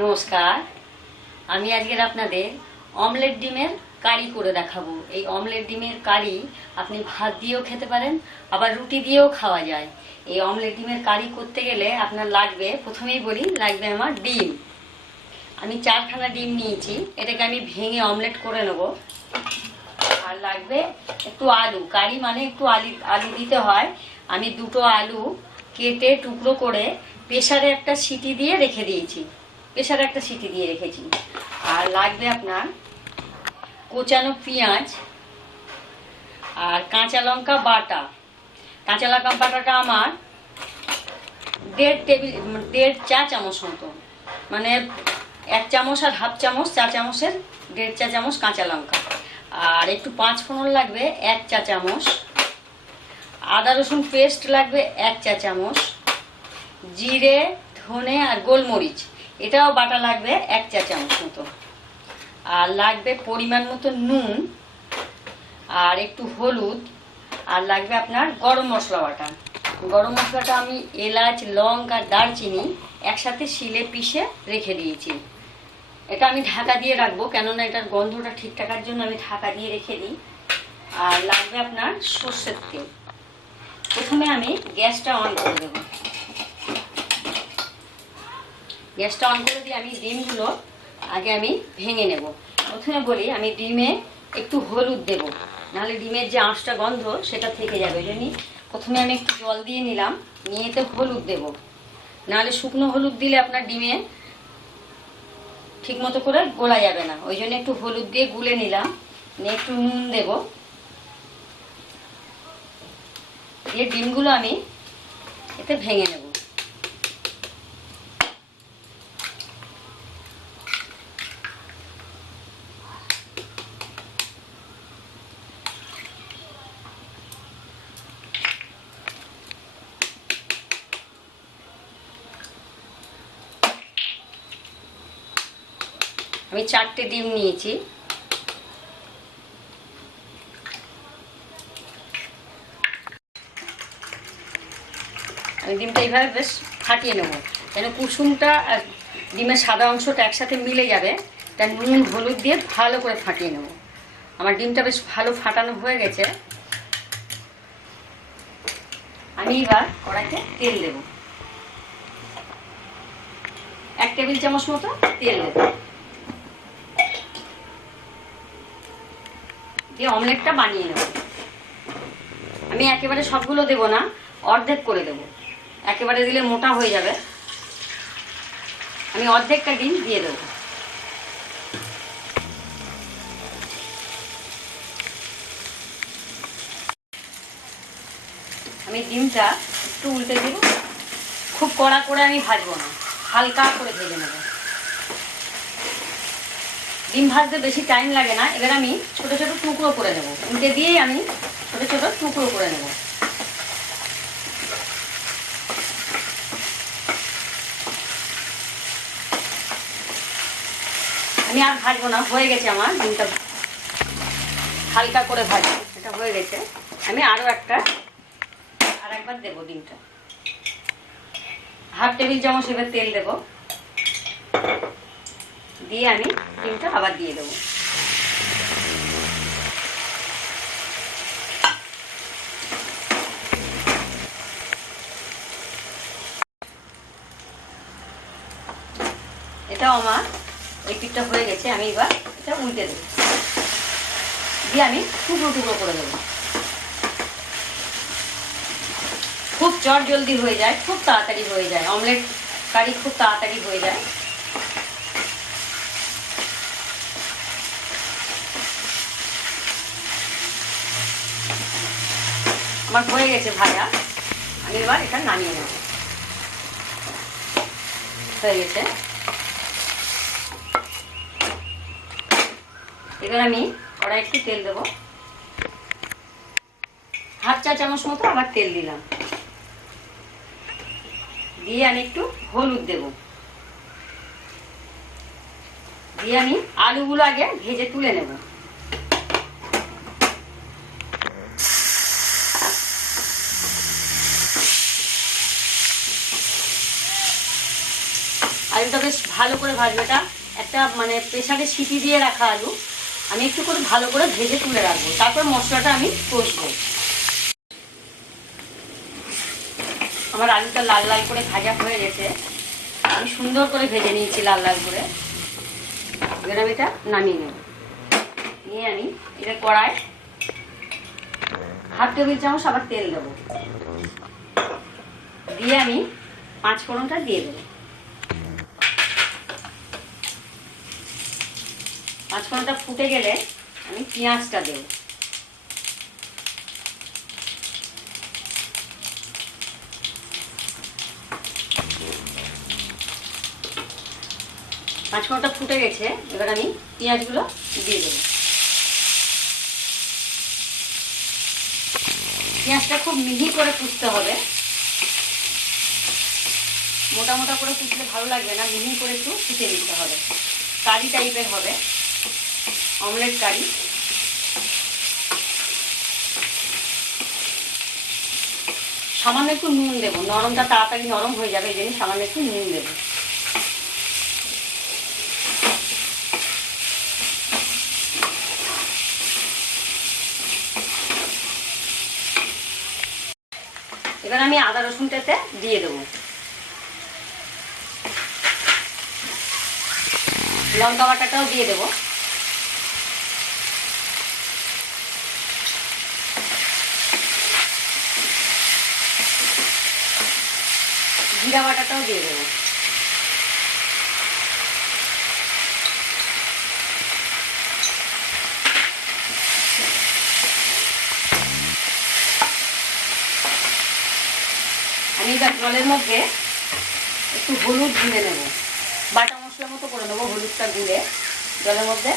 নমস্কার। আমি আজকের আপনাদের অমলেট ডিমের কারি করে দেখাবো। এই অমলেট ডিমের কারি আপনি ভাত দিয়েও খেতে পারেন, আবার রুটি দিয়েও খাওয়া যায়। এই অমলেট ডিমের কারি করতে গেলে আপনার লাগবে, প্রথমেই বলি, লাগবে আমার ডিম। আমি 4খানা ডিম নিয়েছি, এটাকে আমি ভেঙে অমলেট করে নেব। আর লাগবে একটু আলু, কারি মানে একটু আলু দিতে হয়। আমি 2টো আলু কেটে টুকরো করে প্রেসারে একটা সিটি দিয়ে রেখে দিয়েছি, আর লাগবে আপনার কোচানো পেঁয়াজ আর কাঁচা লঙ্কা বাটা। কাঁচা লঙ্কা বাটাটা আমার 1.5 চা চামচ মতো, মানে 1 চামচ আর হাফ চামচ, চা চামচের 1.5 চা চামচ কাঁচা লঙ্কা। আর একটু 5 ফোড়ন লাগবে 1 চা চামচ, আদা রসুন পেস্ট লাগবে 1 চা চামচ, জিরে ধনে আর গোলমরিচ এটাও বাটা লাগবে 1 চা চামচ মতো। আর লাগবে পরিমাণ মতো নুন আর একটু হলুদ। আর লাগবে আপনার গরম মশলা বাটা। গরম মশলাটা আমি এলাচ, লং আর দারচিনি একসাথে শিলে পিষে রেখে দিয়েছি। এটা আমি ঢাকা দিয়ে রাখবো, কেননা এটার গন্ধটা ঠিক থাকার জন্য আমি ঢাকা দিয়ে রেখে দিই। আর লাগবে আপনার সর্ষের তেল। প্রথমে আমি গ্যাসটা অন করে দেবো। গ্যাসটা অন করে দিয়ে আমি ডিমগুলো আগে আমি ভেঙে নেব। প্রথমে বলি, আমি ডিমে একটু হলুদ দেব, নাহলে ডিমের যে আঁশটা গন্ধ সেটা থেকে যাবে। ওই জন্যই প্রথমে আমি একটু জল দিয়ে নিলাম, নিয়ে এতে হলুদ দেব, নাহলে শুকনো হলুদ দিলে আপনার ডিমে ঠিক মতো করে গোলা যাবে না। ওই জন্য একটু হলুদ দিয়ে গুলে নিলাম, নিয়ে একটু নুন দেব, দিয়ে ডিমগুলো আমি এতে ভেঙে নেব। আমি 4টে ডিম নিয়েছি। আমি ডিমটা এইভাবে বেশ ফাটিয়ে নেব, যেন কুসুমটা আর ডিমের সাদা অংশটা একসাথে মিলে যাবে। তা নুন হলুদ দিয়ে ভালো করে ফাটিয়ে নেব। আমার ডিমটা বেশ ভালো ফাটানো হয়ে গেছে। আমি এবার কড়াইতে তেল দেব, 1 টেবিল চামচ মতো তেল দেব, দিয়ে অমলেটটা বানিয়ে নেব। আমি একেবারে সবগুলো দেব না, অর্ধেক করে দেব, একেবারে দিলে মোটা হয়ে যাবে। আমি অর্ধেকটা ডিম দিয়ে দেব। আমি ডিমটা একটু উল্টে দেব, খুব কড়া করে আমি ভাজবো না, হালকা করে ভেজে নেব। ডিম ভাজতে বেশি টাইম লাগে না। এবার আমি ছোট ছোট টুকরো করে নেব, উল্টে দিয়েই আমি ছোট ছোট টুকরো করে নেব। আমি আর ভাজবো না, হয়ে গেছে আমার ডিমটা হালকা করে ভাজবো, এটা হয়ে গেছে। আমি আর একবার দেবো ডিমটা, হাফ টেবিল চামচ এবার তেল দেব, দিয়ে আমি ডিমটা আবার দিয়ে দেবো। এটাও আমার এই পিঠটা হয়ে গেছে। আমি এবার এটা উল্টে দেবো, দিয়ে আমি টুকরো টুকরো করে দেবো। খুব চট জলদি হয়ে যায়, খুব তাড়াতাড়ি হয়ে যায়, অমলেট কারি খুব তাড়াতাড়ি হয়ে যায়। আমার হয়ে গেছে ভাজা, আমি এবার এটা নামিয়ে নেব। হয়ে গেছে, এবার আমি কড়াই একটু তেল দেবো, হাফ চা চামচ মতো আবার তেল দিলাম, দিয়ে আমি একটু হলুদ দেব, দিয়ে আমি আলুগুলো আগে ভেজে তুলে নেব। আলুটা বেশ ভালো করে ভাজবো। এটা একটা মানে প্রেসারে সিটি দিয়ে রাখা আলু, আমি একটু করে ভালো করে ভেজে তুলে রাখবো, তারপর মশলাটা আমি কষবো। আমার আলুটা লাল লাল করে ভাজা হয়ে গেছে, আমি সুন্দর করে ভেজে নিয়েছি লাল লাল করে। এবার আমি এটা নামিয়ে নেব। নিয়ে আমি এটা কড়ায় 1/2 টেবিল চামচ আবার তেল দেবো, দিয়ে আমি 5 ফোড়নটা দিয়ে দেবো। 5 ফোড়নটা ফুটে গেলে আমি পেঁয়াজটা দেবো। পাঁচ ফোড়নটা ফুটে গেছে, এবার আমি পেঁয়াজগুলো দিয়ে দেবো। পেঁয়াজটা খুব মিহি করে কুচতে হবে, মোটা মোটা করে কুচলে ভালো লাগবে না, মিহি করে একটু কুচে দিতে হবে। কারি টাইপের হবে, অমলেট কারি। সামান্য একটু নুন দেবো, নরমটা তাড়াতাড়ি নরম হয়ে যাবে, এই জন্য সামান্য একটু নুন দেবো। এবার আমি আদা রসুনটাতে দিয়ে দেবো, লঙ্কা বাটাটাও দিয়ে দেবো, জিরা বাটাটাও দিয়ে দেবো। আমি এবার জলের মধ্যে একটু হলুদ গুলে নেব, বাটা মশলার মতো করে নেবো। হলুদটা গুলে জলের মধ্যে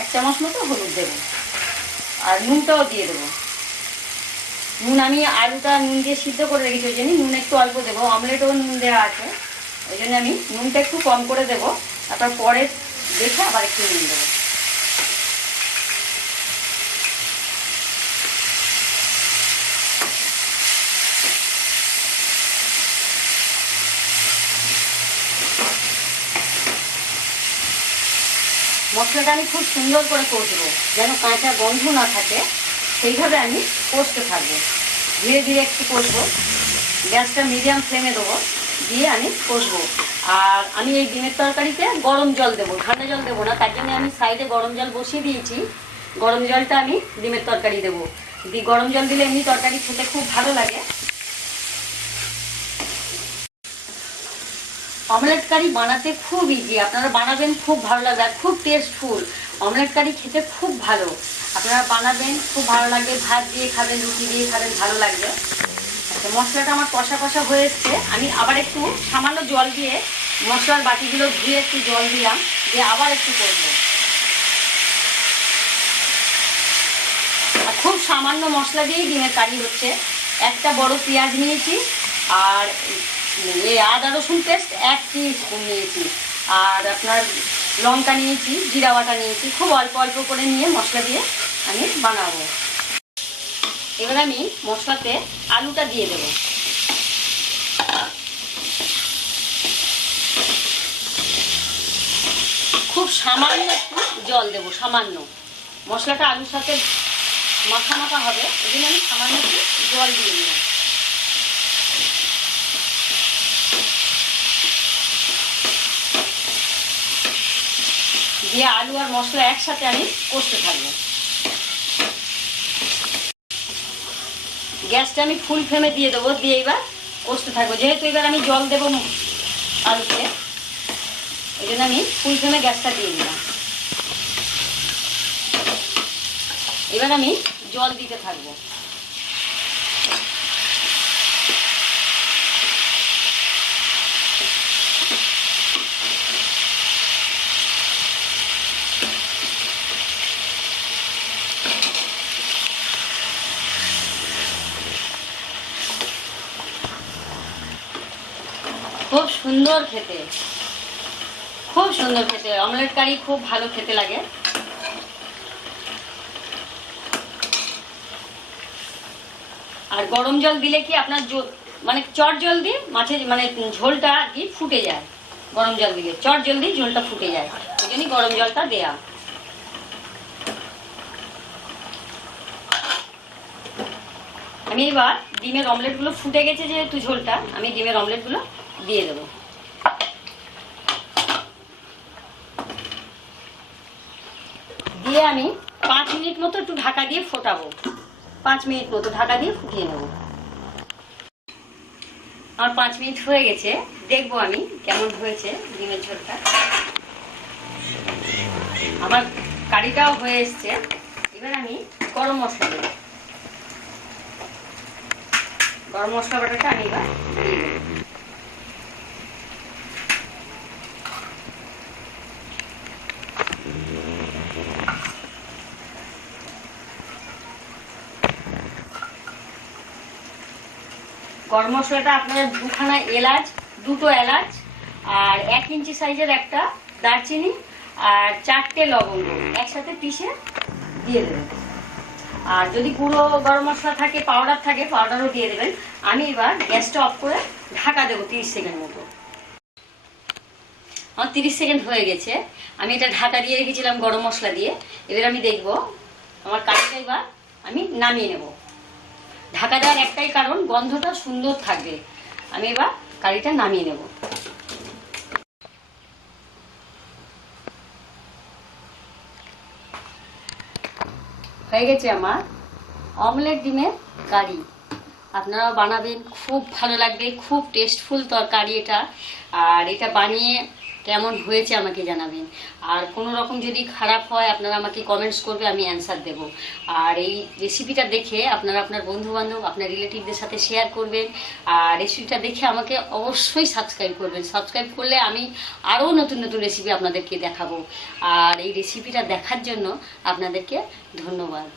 1 চামচ মতো হলুদ দেবো, আর নুনটাও দিয়ে দেবো। নুন আমি আলুটা নুন দিয়ে সিদ্ধ করে রেখেছি, ওই জন্য নুন একটু অল্প দেবো। অমলেটও নুন দেওয়া আছে, ওই জন্য আমি নুনটা একটু কম করে দেবো, তারপর পরে দেখে আবার একটু নুন দেবো। মশলাটা আমি খুব সুন্দর করে কষবো, যেন কাঁচা গন্ধ না থাকে, সেইভাবে আমি কষতে থাকবো। ধীরে ধীরে একটু কষবো, গ্যাসটা মিডিয়াম ফ্লেমে দেবো, দিয়ে আমি কষবো। আর আমি এই ডিমের তরকারিতে গরম জল দেবো, ঠান্ডা জল দেবো না, তার জন্য আমি সাইডে গরম জল বসিয়ে দিয়েছি। গরম জলটা আমি ডিমের তরকারি দেবো। গরম জল দিলে এমনি তরকারি খেতে খুব ভালো লাগে। অমলেট কারি বানাতে খুব ইজি, আপনারা বানাবেন, খুব ভালো লাগবে, আর খুব টেস্টফুল। অমলেট কারি খেতে খুব ভালো, আপনারা বানাবেন, খুব ভালো লাগবে। ভাত দিয়ে খাবেন, রুটি দিয়ে খাবেন, ভালো লাগবে। আচ্ছা, মশলাটা আমার কষা কষা হয়ে এসছে, আমি আবার একটু সামান্য জল দিয়ে মশলার বাটিগুলো ধুয়ে একটু জল দিলাম, দিয়ে আবার একটু করবো। আর খুব সামান্য মশলা দিয়েই ডিমের কারি হচ্ছে। একটা বড় পেঁয়াজ নিয়েছি, আর আদা রসুন পেস্ট 1 টিস্পুন নিয়েছি, আর আপনার লঙ্কা নিয়েছি, জিরা বাটা নিয়েছি। খুব অল্প অল্প করে নিয়ে মশলা দিয়ে আমি বানাবো। এবার আমি মশলাতে আলুটা দিয়ে দেবো। খুব সামান্য একটু জল দেবো, সামান্য। মশলাটা আলুর সাথে মাখা মাখা হবে, এই জন্য আমি সামান্য একটু জল দিয়ে দিলাম। দিয়ে আলু আর মশলা একসাথে আমি কষতে থাকবো। গ্যাসটা আমি ফুল ফ্লেমে দিয়ে দেবো, দিয়ে এবার কষতে থাকবো। যেহেতু এবার আমি জল দেবো আলুতে, এই জন্য আমি ফুল ফ্লেমে গ্যাসটা দিয়ে দিলাম। এবার আমি জল দিতে থাকবো। খুব সুন্দর খেতে, খুব সুন্দর খেতে। অমলেট কারি খুব ভালো খেতে লাগে। আর গরম জল দিলে কি আপনার মানে চট জল দিয়ে মাছের মানে ঝোলটা আর কি ফুটে যায়, গরম জল দিলে চট জলদি ঝোলটা ফুটে যায়, ওই জন্যই গরম জলটা দেয়া। আমি এবার ডিমের অমলেটগুলো ফুটে গেছে যেহেতু ঝোলটা, আমি ডিমের অমলেটগুলো দিয়ে দেবো। দিয়ে আমি 5 মিনিট মতো একটু ঢাকা দিয়ে ফোটাবো, 5 মিনিট মতো ঢাকা দিয়ে ফুটিয়ে নেব। আমার 5 মিনিট হয়ে গেছে, দেখবো আমি কেমন হয়েছে ডিমের ঝোলটা। আমার কারিটাও হয়ে এসছে। এবার আমি গরম মশলা দেব, গরম মশলা বাটাটা আমি এবার দিয়ে দেবো। গরম মশলাটা আপনারা দুটো এলাচ আর 1 ইঞ্চি সাইজের একটা দারচিনি আর 4টে লবঙ্গ একসাথে পিষে দিয়ে দেবেন। আর যদি গুঁড়ো গরম মশলা থাকে, পাউডার থাকে, পাউডারও দিয়ে দেবেন। আমি এবার গ্যাসটা অফ করে ঢাকা দেবো 30 সেকেন্ড মতো। আমার 30 সেকেন্ড হয়ে গেছে, আমি এটা ঢাকা দিয়ে রেখেছিলাম গরম মশলা দিয়ে। এবার আমি দেখবো আমার কারিটা এবার আমি নামিয়ে নেব। ঢাকা দেওয়ার একটাই কারণ, গন্ধটা সুন্দর থাকবে। আমি এবার কারিটা নামিয়ে নেব। হয়ে গেছে আমার অমলেট ডিমের কারি। আপনারাও বানাবেন, খুব ভালো লাগবে, খুব টেস্টফুল তরকারি এটা। আর এটা বানিয়ে কেমন হয়েছে আমাকে জানাবেন। আর কোনো রকম যদি খারাপ হয় আপনারা আমাকে কমেন্টস করবে, আমি অ্যান্সার দেব। আর এই রেসিপিটা দেখে আপনারা আপনার বন্ধুবান্ধব, আপনার রিলেটিভদের সাথে শেয়ার করবেন। আর রেসিপিটা দেখে আমাকে অবশ্যই সাবস্ক্রাইব করবেন। সাবস্ক্রাইব করলে আমি আরও নতুন নতুন রেসিপি আপনাদেরকে দেখাবো। আর এই রেসিপিটা দেখার জন্য আপনাদেরকে ধন্যবাদ।